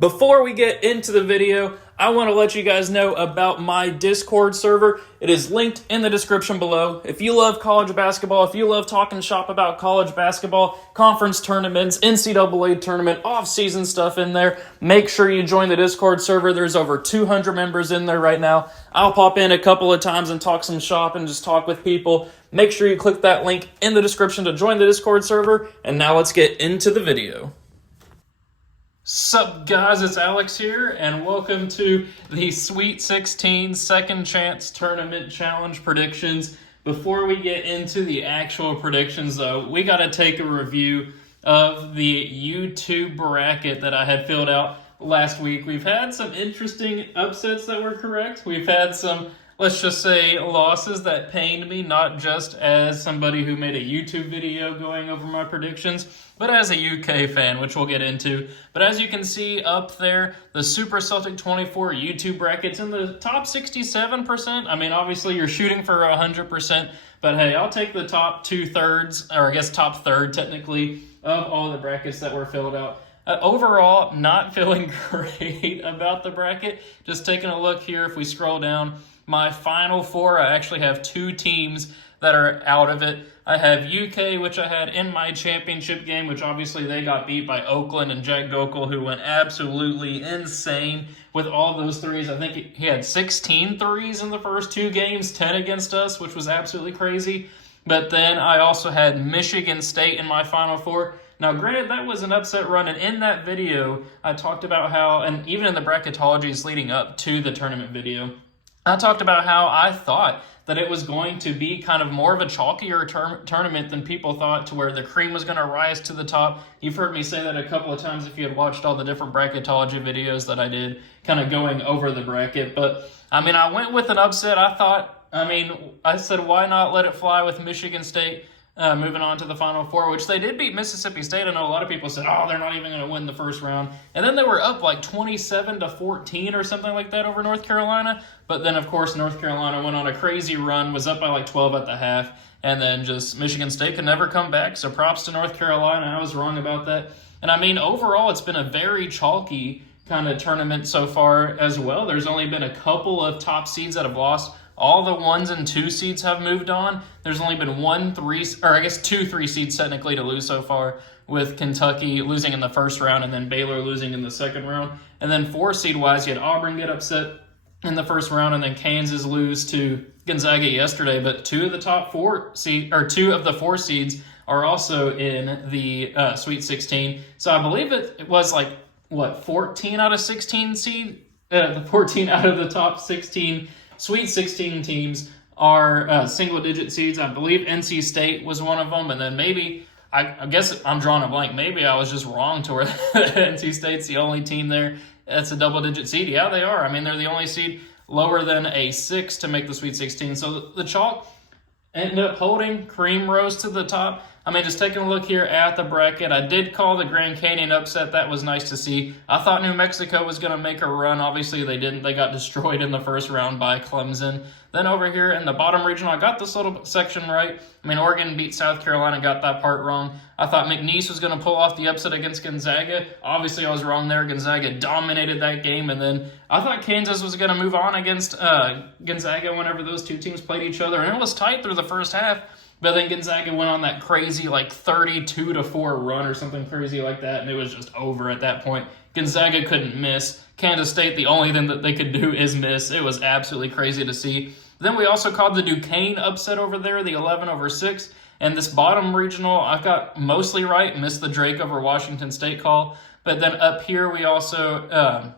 Before we get into the video, I want to let you guys know about my Discord server. It is linked in the description below. If you love college basketball, if you love talking shop about college basketball, conference tournaments, NCAA tournament, off-season stuff in there, make sure you join the Discord server. There's over 200 members in there right now. I'll pop in a couple of times and talk some shop and just talk with people. Make sure you click that link in the description to join the Discord server. And now let's get into the video. Sup guys, it's Alex here, and welcome to the Sweet 16 Second Chance Tournament Challenge predictions. Before we get into the actual predictions though, we got to take a review of the YouTube bracket that I had filled out last week. We've had some interesting upsets that were correct. We've had some, let's just say, losses that pained me, not just as somebody who made a YouTube video going over my predictions, but as a UK fan, which we'll get into. But as you can see up there, the Super Celtic 24 YouTube brackets in the top 67%. I mean, obviously you're shooting for 100%, but hey, I'll take the top 2/3, or I guess top third technically, of all the brackets that were filled out. Overall, not feeling great about the bracket. Just taking a look here, if we scroll down, my final four, I actually have two teams that are out of it. I have UK, which I had in my championship game, which obviously they got beat by Oakland and Jack Gokel, who went absolutely insane with all those threes. I think he had 16 threes in the first two games, 10 against us, which was absolutely crazy. But then I also had Michigan State in my final four. Now, granted, that was an upset run, and in that video, I talked about how, and even in the bracketologies leading up to the tournament video, I talked about how I thought that it was going to be kind of more of a chalkier tournament than people thought, to where the cream was going to rise to the top. You've heard me say that a couple of times if you had watched all the different bracketology videos that I did, kind of going over the bracket. But, I mean, I went with an upset. I said, why not let it fly with Michigan State moving on to the Final Four, which they did beat Mississippi State. I know a lot of people said, oh, they're not even going to win the first round. And then they were up like 27-14 or something like that over North Carolina. But then, of course, North Carolina went on a crazy run, was up by like 12 at the half, and then just Michigan State could never come back. So props to North Carolina. I was wrong about that. And I mean, overall, it's been a very chalky kind of tournament so far as well. There's only been a couple of top seeds that have lost. All the 1s and 2 seeds have moved on. There's only been 2 3 seeds technically to lose so far, with Kentucky losing in the first round and then Baylor losing in the second round. And then 4 seed wise, you had Auburn get upset in the first round, and then Kansas lose to Gonzaga yesterday. But 2 of the 4 seeds are also in the Sweet 16. So I believe it was like 14 out of 16 seed, the 14 out of the top 16 Sweet 16 teams are single-digit seeds. I believe NC State was one of them, and then maybe, I guess I'm drawing a blank. Maybe I was just wrong to where NC State's the only team there that's a double-digit seed. Yeah, they are. I mean, they're the only seed lower than a 6 to make the Sweet 16. So the chalk ended up holding. Cream rose to the top. I mean, just taking a look here at the bracket, I did call the Grand Canyon upset. That was nice to see. I thought New Mexico was going to make a run. Obviously, they didn't. They got destroyed in the first round by Clemson. Then over here in the bottom regional, I got this little section right. I mean, Oregon beat South Carolina, got that part wrong. I thought McNeese was going to pull off the upset against Gonzaga. Obviously, I was wrong there. Gonzaga dominated that game. And then I thought Kansas was going to move on against Gonzaga whenever those two teams played each other. And it was tight through the first half. But then Gonzaga went on that crazy, like 32-4 run or something crazy like that, and it was just over at that point. Gonzaga couldn't miss. Kansas State, the only thing that they could do is miss. It was absolutely crazy to see. Then we also called the Duquesne upset over there, the 11-6. And this bottom regional, I got mostly right, missed the Drake over Washington State call. But then up here, we also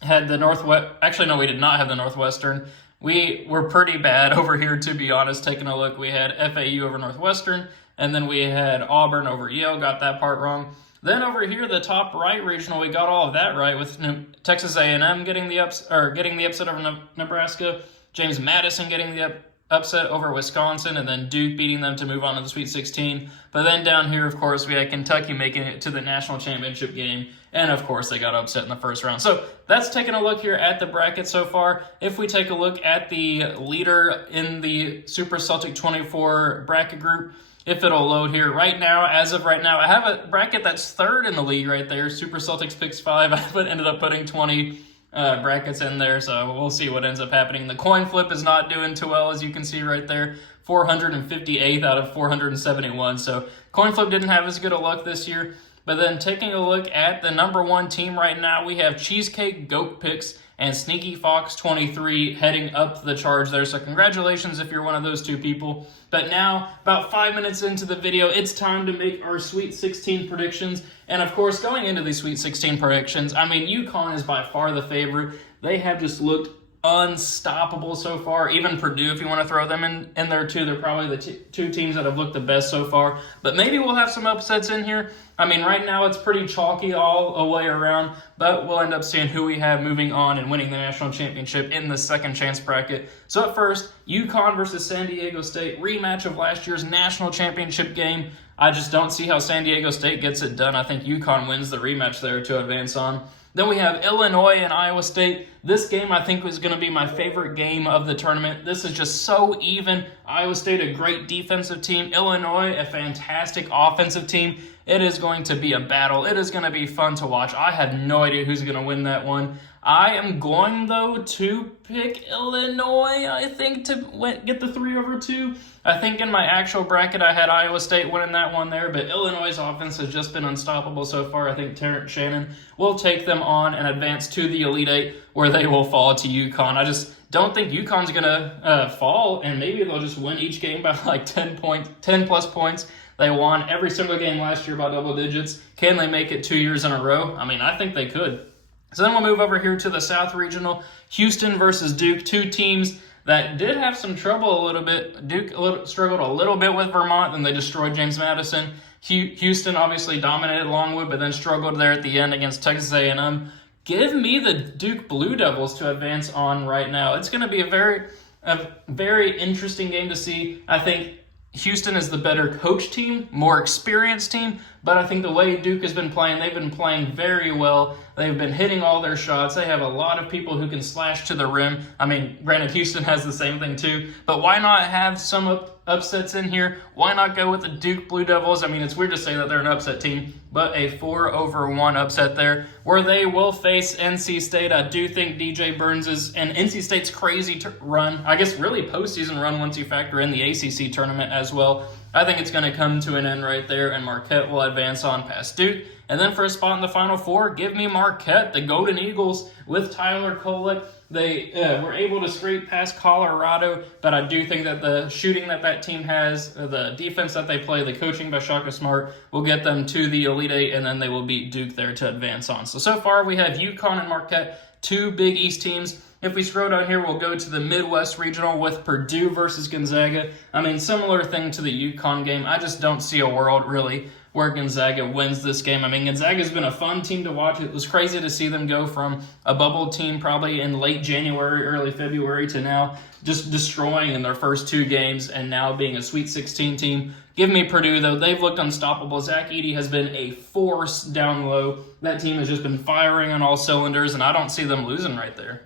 had the Northwest. Actually, no, we did not have the Northwestern. We were pretty bad over here, to be honest. Taking a look, we had FAU over Northwestern, and then we had Auburn over Yale, got that part wrong. Then over here, the top right regional, we got all of that right, with Texas A&M getting the upset over Nebraska, James Madison getting the upset over Wisconsin, and then Duke beating them to move on to the Sweet 16. But then down here, of course, we had Kentucky making it to the national championship game, and of course, they got upset in the first round. So that's taking a look here at the bracket so far. If we take a look at the leader in the Super Celtic 24 bracket group, if it'll load here. Right now, as of right now, I have a bracket that's third in the league right there. Super Celtics picks 5. I ended up putting 20 brackets in there, so we'll see what ends up happening. The coin flip is not doing too well, as you can see right there. 458th out of 471. So coin flip didn't have as good a luck this year. But then taking a look at the number 1 team right now, we have Cheesecake Goat Picks and Sneaky Fox 23 heading up the charge there. So congratulations if you're one of those 2 people. But now, about 5 minutes into the video, it's time to make our Sweet 16 predictions. And of course, going into these Sweet 16 predictions, I mean, UConn is by far the favorite. They have just looked unstoppable so far. Even Purdue, if you want to throw them in there too, they're probably the 2 teams that have looked the best so far. But maybe we'll have some upsets in here. I mean, right now it's pretty chalky all the way around, but we'll end up seeing who we have moving on and winning the national championship in the second chance bracket. So at first, UConn versus San Diego State, rematch of last year's national championship game. I just don't see how San Diego State gets it done. I think UConn wins the rematch there to advance on. Then we have Illinois and Iowa State. This game, I think, was going to be my favorite game of the tournament. This is just so even. Iowa State, a great defensive team. Illinois, a fantastic offensive team. It is going to be a battle. It is going to be fun to watch. I have no idea who's going to win that one. I am going, though, to pick Illinois, I think, to get the 3/2. I think in my actual bracket, I had Iowa State winning that one there, but Illinois' offense has just been unstoppable so far. I think Terrence Shannon will take them on and advance to the Elite Eight, where they will fall to UConn. I just don't think UConn's going to fall, and maybe they'll just win each game by like 10 plus points. They won every single game last year by double digits. Can they make it 2 years in a row? I mean, I think they could. So then we'll move over here to the South Regional. Houston versus Duke, 2 teams that did have some trouble a little bit. Duke struggled a little bit with Vermont, and they destroyed James Madison. Houston obviously dominated Longwood, but then struggled there at the end against Texas A&M. Give me the Duke Blue Devils to advance on right now. It's going to be a very interesting game to see. I think Houston is the better coach team, more experienced team, but I think the way Duke has been playing, they've been playing very well. They've been hitting all their shots. They have a lot of people who can slash to the rim. I mean, granted, Houston has the same thing too, but why not have some upsets in here? Why not go with the Duke Blue Devils? I mean, it's weird to say that they're an upset team, but a 4-1 upset there, where they will face NC State. I do think DJ Burns' and NC State's crazy run, I guess really postseason run once you factor in the ACC tournament as well, I think it's going to come to an end right there, and Marquette will advance on past Duke. And then for a spot in the Final Four, give me Marquette, the Golden Eagles, with Tyler Kolek. They were able to scrape past Colorado, but I do think that the shooting that team has, the defense that they play, the coaching by Shaka Smart will get them to the Elite Eight, and then they will beat Duke there to advance on. So far we have UConn and Marquette, 2 Big East teams. If we scroll down here, we'll go to the Midwest Regional with Purdue versus Gonzaga. I mean, similar thing to the UConn game. I just don't see a world, really, where Gonzaga wins this game. I mean, Gonzaga's been a fun team to watch. It was crazy to see them go from a bubble team probably in late January, early February to now just destroying in their first 2 games and now being a Sweet 16 team. Give me Purdue, though. They've looked unstoppable. Zach Edey has been a force down low. That team has just been firing on all cylinders, and I don't see them losing right there.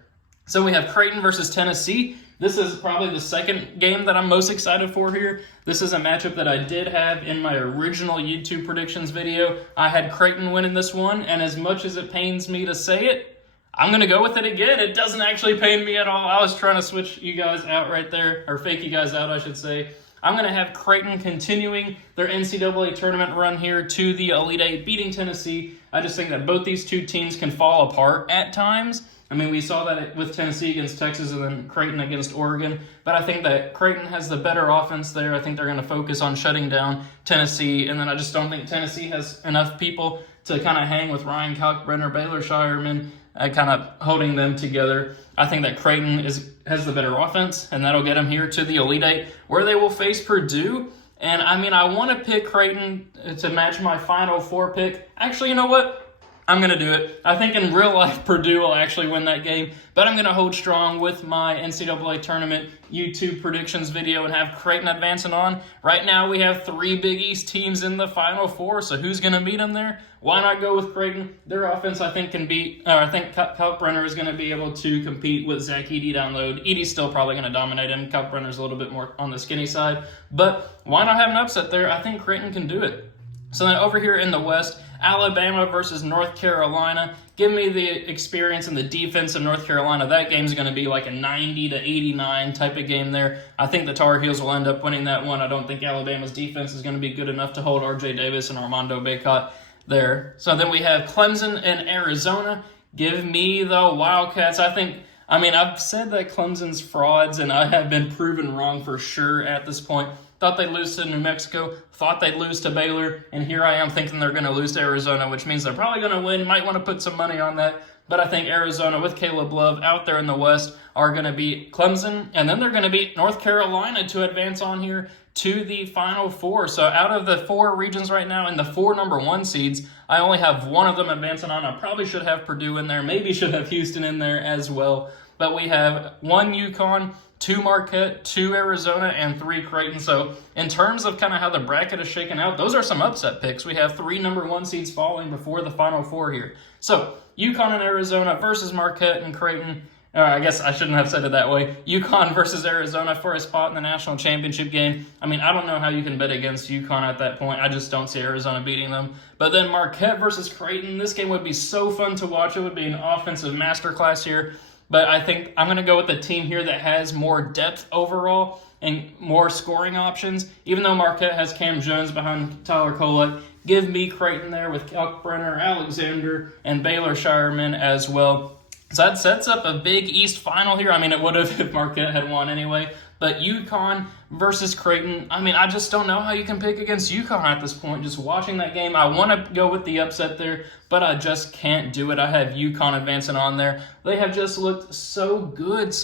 So we have Creighton versus Tennessee. This is probably the second game that I'm most excited for here. This is a matchup that I did have in my original YouTube predictions video. I had Creighton winning this one, and as much as it pains me to say it, I'm going to go with it again. It doesn't actually pain me at all. I was trying to switch you guys out right there, or fake you guys out, I should say. I'm going to have Creighton continuing their NCAA tournament run here to the Elite Eight, beating Tennessee. I just think that both these 2 teams can fall apart at times. I mean, we saw that with Tennessee against Texas and then Creighton against Oregon. But I think that Creighton has the better offense there. I think they're going to focus on shutting down Tennessee. And then I just don't think Tennessee has enough people to kind of hang with Ryan Kalkbrenner, Baylor Shireman, kind of holding them together. I think that Creighton has the better offense, and that'll get them here to the Elite Eight, where they will face Purdue. And, I mean, I want to pick Creighton to match my Final Four pick. Actually, you know what? I'm going to do it. I think in real life, Purdue will actually win that game, but I'm going to hold strong with my NCAA tournament YouTube predictions video and have Creighton advancing on. Right now, we have 3 Big East teams in the Final Four, so who's going to meet them there? Why not go with Creighton? Their offense, I think, can beat, I think Kalkbrenner is going to be able to compete with Zach Edey down low. Edey's still probably going to dominate him. Kalkbrenner's a little bit more on the skinny side, but why not have an upset there? I think Creighton can do it. So then over here in the West, Alabama versus North Carolina. Give me the experience and the defense of North Carolina. That game's going to be like a 90 to 89 type of game there. I think the Tar Heels will end up winning that one. I don't think Alabama's defense is going to be good enough to hold R.J. Davis and Armando Bacot there. So then we have Clemson and Arizona. Give me the Wildcats. I've said that Clemson's frauds, and I have been proven wrong for sure at this point. Thought they'd lose to New Mexico, thought they'd lose to Baylor, and here I am thinking they're going to lose to Arizona, which means they're probably going to win. Might want to put some money on that, but I think Arizona with Caleb Love out there in the West are going to beat Clemson, and then they're going to beat North Carolina to advance on here to the Final Four. So out of the 4 regions right now and the 4 number 1 seeds, I only have one of them advancing on. I probably should have Purdue in there, maybe should have Houston in there as well, but we have 1 UConn, 2 Marquette, 2 Arizona, and 3 Creighton. So in terms of kind of how the bracket is shaken out, those are some upset picks. We have 3 number 1 seeds falling before the Final Four here. So UConn and Arizona versus Marquette and Creighton. I guess I shouldn't have said it that way. UConn versus Arizona for a spot in the national championship game. I don't know how you can bet against UConn at that point. I just don't see Arizona beating them. But then Marquette versus Creighton. This game would be so fun to watch. It would be an offensive masterclass here. But I think I'm going to go with the team here that has more depth overall and more scoring options. Even though Marquette has Cam Jones behind Tyler Kolek, give me Creighton there with Kalkbrenner, Alexander, and Baylor Shireman as well. So that sets up a Big East final here. It would have if Marquette had won anyway. But UConn versus Creighton, I just don't know how you can pick against UConn at this point. Just watching that game, I want to go with the upset there, but I just can't do it. I have UConn advancing on there. They have just looked so good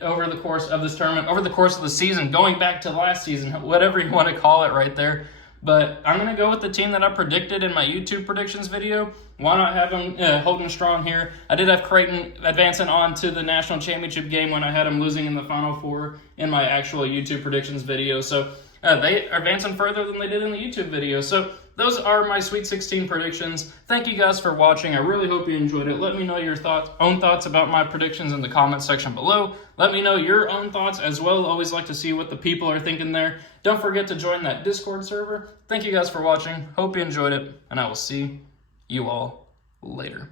over the course of this tournament, over the course of the season, going back to last season, whatever you want to call it right there. But I'm going to go with the team that I predicted in my YouTube predictions video. Why not have them holding strong here? I did have Creighton advancing on to the national championship game when I had them losing in the Final Four in my actual YouTube predictions video. So they are advancing further than they did in the YouTube video. So those are my Sweet 16 predictions. Thank you guys for watching. I really hope you enjoyed it. Let me know your own thoughts about my predictions in the comments section below. Let me know your own thoughts as well. Always like to see what the people are thinking there. Don't forget to join that Discord server. Thank you guys for watching. Hope you enjoyed it, and I will see you all later.